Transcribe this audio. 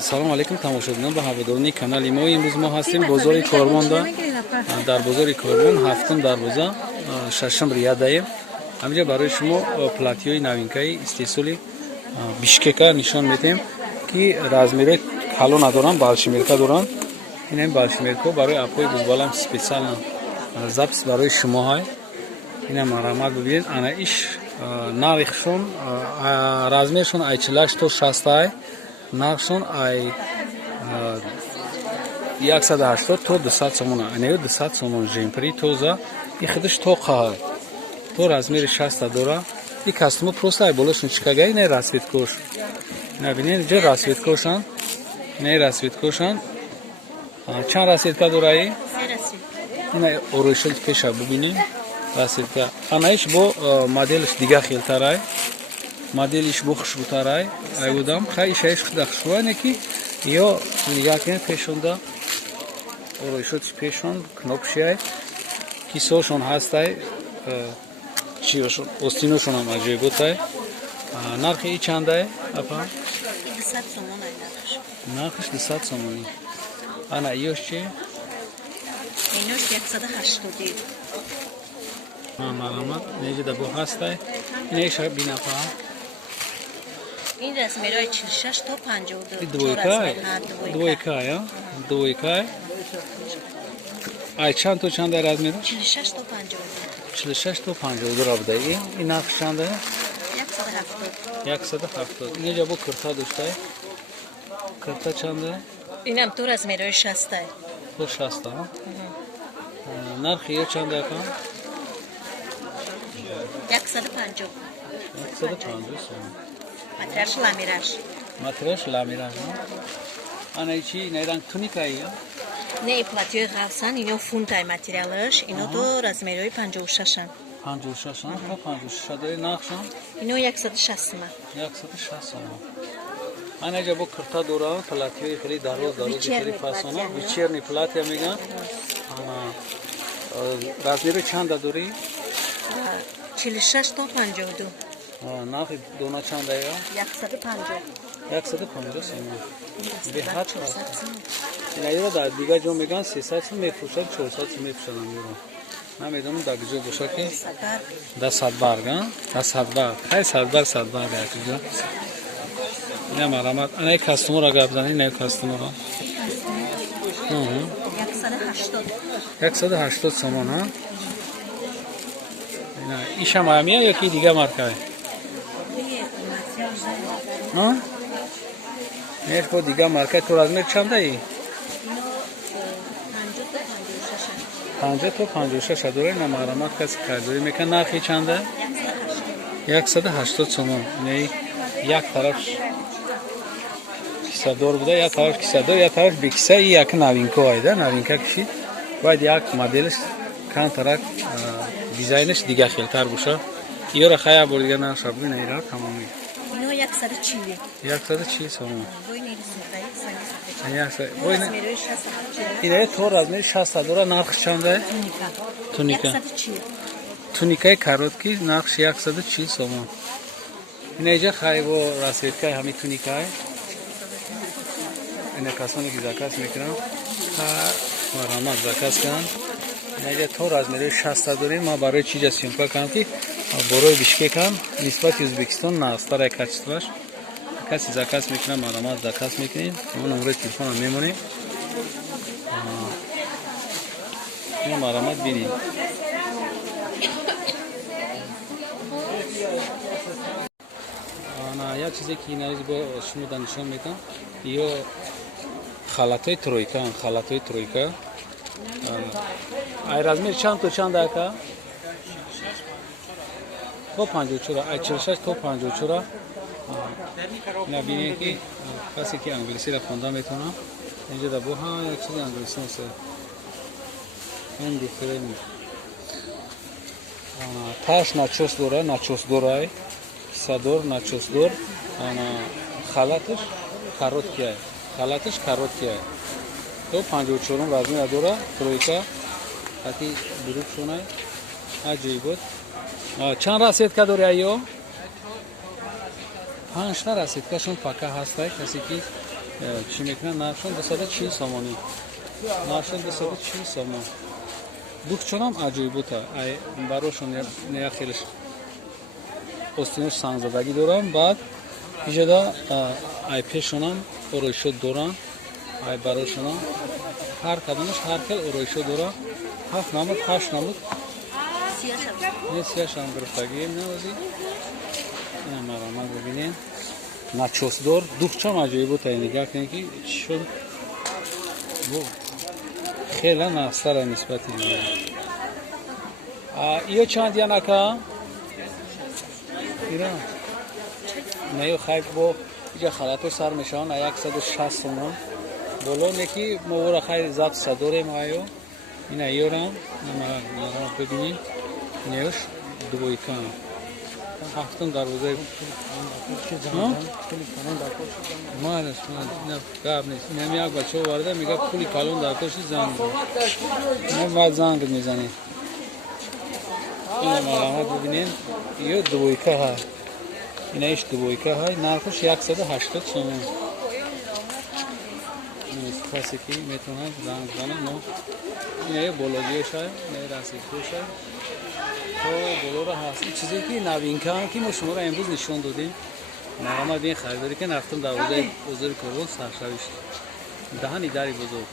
салом алейкум тамошобинон ба ҳаводорони канали мо. имрӯз мо ҳастем бозори Кормонда, дар бозори Кормон, ҳафтум дарвоза, шашам риядаем. ҳаминҷа барои шумо платиёи навинкаи истеҳсоли Бишкека нишон медиҳем, ки размери кало надоранд, балшимерка доранд. ин балшимерка барои апҳои бузбаланд специально запис барои шумо ҳай. ина марҳамат бибинед. ана иш нархшон размершон ай 48 то 60 ай, нархшон ай 180 то 200 сомон. ана 200 сомон жемпри тоза и худаш тоқа ҳай. то размери 60 дора. и кастумо просто ай болошон чикага не расветкош. набинед ҷа расветкошан. не расветкошан. чанд расветка дора ай? ина ороишои пеша бубинем. расветка. анаиш бо моделиш дига хелтарай. моделиш бо хушбутарай. ай будам хай шайш худа хушбуане ки ё якен пешонда ороишотиш пешон кнопшай кисошон ҳастай чиошон остиношон ҳам аҷоиботай. нархи и чандай? апа 200 сомон ай нархиш 200 сомони. ана иёш чи? инош 180. марҳамат. неҷида бо ҳастай. инеша бинапа. ин размерҳои 46 то 52. двойкай? двойкай, а? двойкай. ай чанд то чандай размераш? 46 то 52. 46 то 52 равда. ин нархиш чандай? 170. 170. неҷа бо кирта доштай? кирта чандай? инам то размерҳои 60 ай. то 60, а? нархи ё чандай ка? 150. 150 сомон. материалш ламираш. материалш ламираш, а? ана чи неранг туникай, а? не платиёи ғафсан, ино фунтай материалаш, ино то размерҳои 56 ан. 56, а? то 56 дори нархшон? ино 160 сомон. 160 сомон. ана ҷа бо кирта дора, платиёи хеле дароз, хеле фасона, вечерни платия меган. ана размери чанда дори? 46 то 52. нархи дона чандая? 150. 150 сомон. беҳад инаёро дар дига ҷо меган 300 сом мефурӯшад, 400 сом мефурӯшад амиро. намедонам дар куҷо боша ки дар садбарг, а? дар садбарг. хай садбарг дар куҷо. ина марҳамат. анаи кастумора гап зани, ина кастумора. 180 сомон, а? ина ишам амия ё ки дига марка? неш бо дига марка. то размер чандаи? 50 то 56 дора. ина марҳамат каси кардорӣ мекан. нархи чанда? 180 сомон. не як тараф кисадор буда, як тараф кисадор, як тараф бекиса. и як новинка айда, новинка кишид. бояд як моделиш кантарак дизайниш дига хелтар боша. иёра хай бор дига наша бина ира тамоми. ино 140. 140 сомон. размерҳои 60. ина то размери 60 дора. нархиш чанда? туника. 140. туникаи каротки нархиш 140 сомон. ина иҷа хай бо расветкаи ҳами туникаи. ина касоне ки заказ мекунанд марҳамат заказ кунанд. ина иҷа то размери 60 дорем. ман барои чиҷа сёмка кардам ки борои Бишкекам нисбати Ӯзбекистон нағзтараи качестваш. каси заказ мекунад марҳамат заказ мекунед. мо номерои телефонам мемонем. ина марҳамат бинед. як чизе ки наиз бо шумо дар нишон медам, ё халатои тройка, халатои тройка. ай размер чанд то чанд ака? то 54, ай 46 то 54. набинед ки касе ки англисиро хонда метавонам. инҷа да бо ҳама як чизи англиси аст. ин дифферент. таш начос дора, начос дорай. кисадор, начосдор. ана халатиш каротки ай. халатиш каротки ай. то 54 размер дора. тройка. хати дурук шунай. аҷоибот. чанд расветка дори айё? 5 расветкашон пака ҳастай. касе ки چی میکنن نرخشون 240 سامانی نرخشون 240 سامان دکچون هم عجیب بود ای براشون نیا خیلیش استینش سنگ زدگی دارن بعد اینجا ای پیشون هم ارویشو دارن ای براشون هم هر کدومش هر کل ارویشو دارن 7 نمود 8 نمود نه سیاش هم گرفتگیم نوازی این هم مرامت ببینین نچوس دار دکچون عجیب بود ای نگاه کنید که شد خیلی نفسر نسبتی دیگه ایو چند یا نکا؟ ایران نیو خیلی با اینجا خلطو سر میشان 160 تومان بولو نکی مورا خیلی زبط صدوریم آیو این ایو رام نمارم ببینیم نیوش دوی کن هفتم دروازه مالش نه قاب نیست نمیاد بچه وارده میگه پولی کالون در توشی زنگ نه بعد زنگ میزنی این علامت ببینین یه دویکه های این ایش دویکه های نرخش 180 تومان این کسی که میتونه زنگ بزنه نه این یه بولوگیش های نه رسیدگوش های تو بولو را هست این چیزی که نوینکه هم که ما شما را امروز نشون دادیم نرامت بین خریداری که نفتم در بزرگ بزرگ کرون سرشویشت دهانی داری بزرگ